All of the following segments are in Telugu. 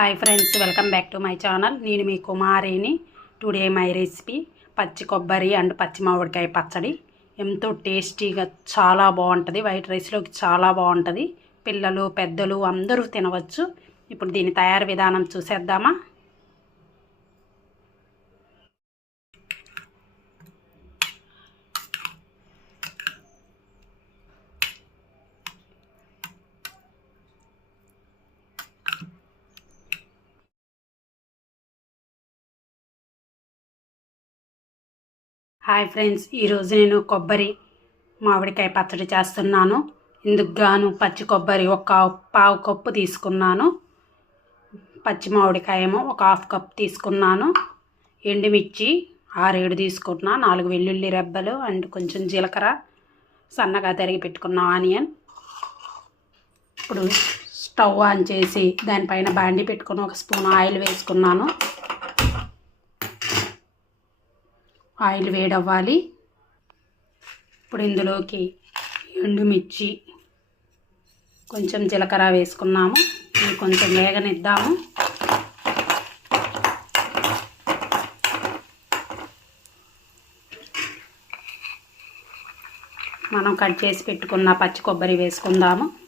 Hi friends welcome back to my channel నేను మీ కుమారిని. టుడే మై రెసిపీ పచ్చి కొబ్బరి అండ్ పచ్చి మామిడికాయ పచ్చడి. ఎంతో టేస్టీగా చాలా బాగుంటుంది. వైట్ రైస్లోకి చాలా బాగుంటుంది. పిల్లలు పెద్దలు అందరూ తినవచ్చు. ఇప్పుడు దీని తయారు విధానం చూసేద్దామా? హాయ్ ఫ్రెండ్స్ ఈరోజు నేను కొబ్బరి మామిడికాయ పచ్చడి చేస్తున్నాను. ఇందుకు గాను పచ్చి కొబ్బరి ఒక పావు కప్పు తీసుకున్నాను. పచ్చి మామిడికాయ ఏమో ఒక హాఫ్ కప్ తీసుకున్నాను. ఎండుమిర్చి ఆరేడు తీసుకుంటున్నా నాలుగు వెల్లుల్లి రెబ్బలు అండ్ కొంచెం జీలకర్ర సన్నగా తరిగి పెట్టుకున్న ఆనియన్. ఇప్పుడు స్టవ్ ఆన్ చేసి దానిపైన బాండి పెట్టుకుని ఒక స్పూన్ ఆయిల్ వేసుకున్నాను. ఆయిల్ వేడవ్వాలి. ఇప్పుడు ఇందులోకి ఎండుమిర్చి కొంచెం జీలకర్ర వేసుకున్నాము. ఇవి కొంచెం వేగనిద్దాము. మనం కట్ చేసి పెట్టుకున్న పచ్చి కొబ్బరి వేసుకుందాము.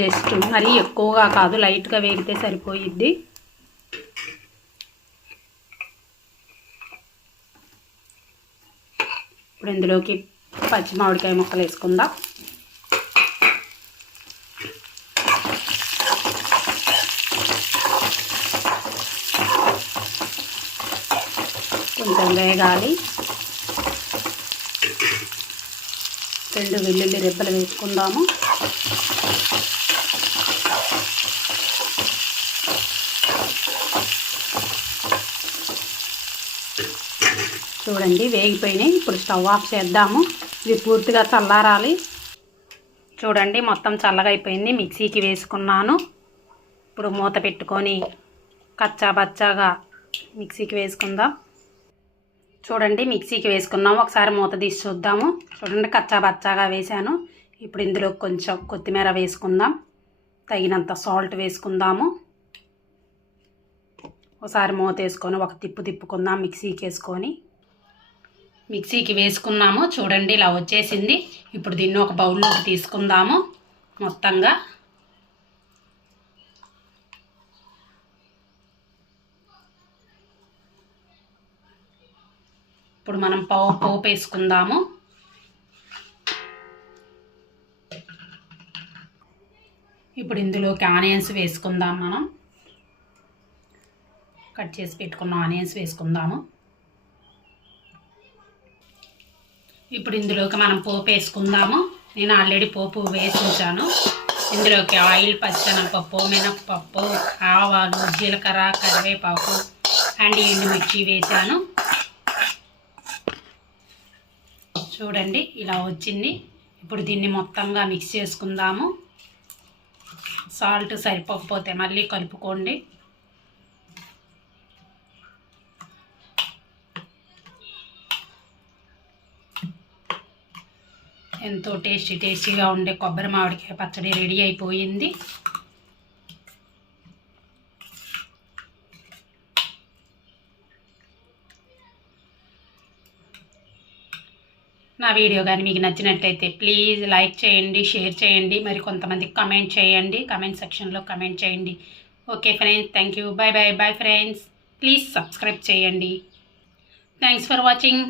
జస్ట్ మరీ ఎక్కువగా కాదు లైట్గా వేగితే సరిపోయిద్ది. ఇప్పుడు ఇందులోకి పచ్చి మామిడికాయ ముక్కలు వేసుకుందాం. కొంచెం వేగాలి. రెండు వెల్లుల్లి రెబ్బలు వేసుకుందాము. చూడండి వేగిపోయినాయి. ఇప్పుడు స్టవ్ ఆఫ్ చేద్దాము. ఇది పూర్తిగా చల్లారాలి. చూడండి మొత్తం చల్లగా అయిపోయింది. మిక్సీకి వేసుకున్నాను. ఇప్పుడు మూత పెట్టుకొని కచ్చా బచ్చాగా మిక్సీకి వేసుకుందాం. చూడండి మిక్సీకి వేసుకున్నాము. ఒకసారి మూత తీసి చూద్దాము. చూడండి కచ్చా బచ్చాగా వేసాను ఇప్పుడు ఇందులో కొంచెం కొత్తిమీర వేసుకుందాం. తగినంత సాల్ట్ వేసుకుందాము. ఒకసారి మూత వేసుకొని ఒక తిప్పు తిప్పుకుందాం మిక్సీకి వేసుకొని. మిక్సీకి వేసుకున్నాము. చూడండి ఇలా వచ్చేసింది. ఇప్పుడు దీన్ని ఒక బౌల్లోకి తీసుకుందాము మొత్తంగా. ఇప్పుడు మనం పోపు పోపు వేసుకుందాము. ఇప్పుడు ఇందులోకి ఆనియన్స్ వేసుకుందాం మనం. కట్ చేసి పెట్టుకున్న ఆనియన్స్ వేసుకుందాము. ఇప్పుడు ఇందులోకి మనం పోపు వేసుకుందాము. నేను ఆల్రెడీ పోపు వేసి ఉంచాను ఇందులోకి ఆయిల్ పచ్చనపప్పు మినప్పప్పు ఆవాలు జీలకర్ర కరివేపాకు అండ్ ఎండుమిర్చి వేసాను చూడండి ఇలా వచ్చింది. ఇప్పుడు దీన్ని మొత్తంగా మిక్స్ చేసుకుందాము. సాల్ట్ సరిపోకపోతే మళ్ళీ కలుపుకోండి. ఎంతో టేస్టీ టేస్టీగా ఉండే కొబ్బరి మామిడికాయ పచ్చడి రెడీ అయిపోయింది. నా వీడియో కానీ మీకు నచ్చినట్లయితే ప్లీజ్ లైక్ చేయండి షేర్ చేయండి మరి కొంతమందికి కమెంట్ చేయండి. కమెంట్ సెక్షన్లో కమెంట్ చేయండి. Okay friends thank you. Bye bye bye friends. Please subscribe చేయండి. Thanks for watching.